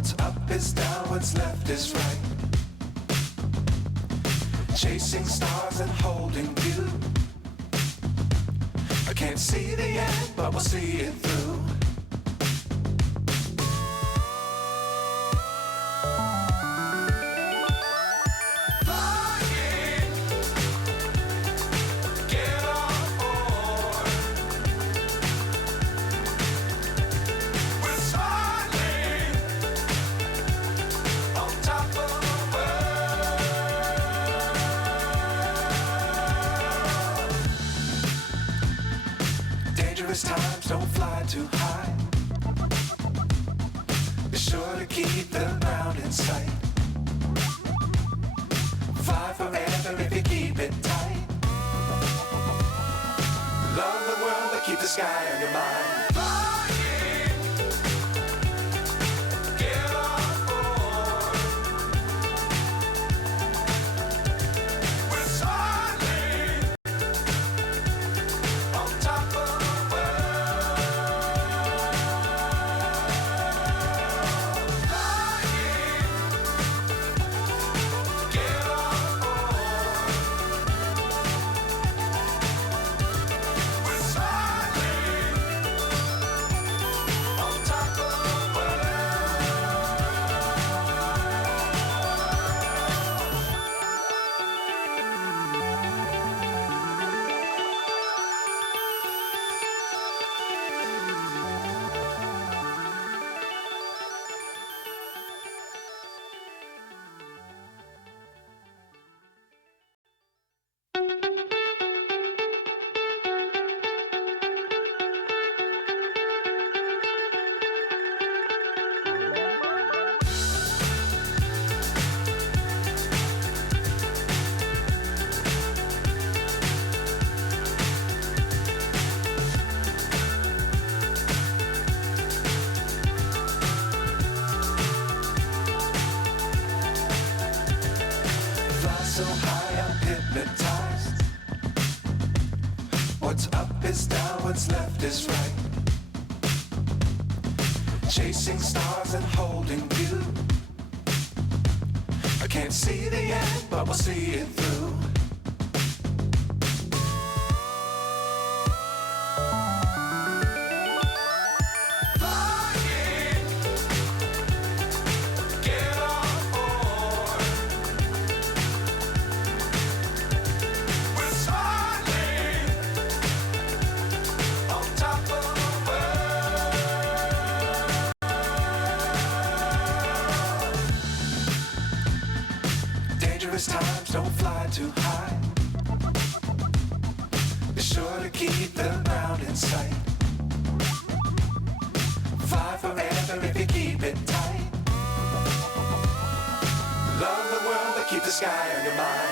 What's up is down, what's left is right. Chasing stars and holding you. I can't see the end, but we'll see it through. Times don't fly too high. Be sure to keep the ground in sight. Fly forever if you keep it tight. Love the world but keep the sky on your mind. So high I'm hypnotized. What's up is down, what's left is right. Chasing stars and holding you. I can't see the end, but we'll see it through. Times don't fly too high. Be sure to keep the ground in sight. Fly forever if you keep it tight. Love the world but keep the sky on your mind.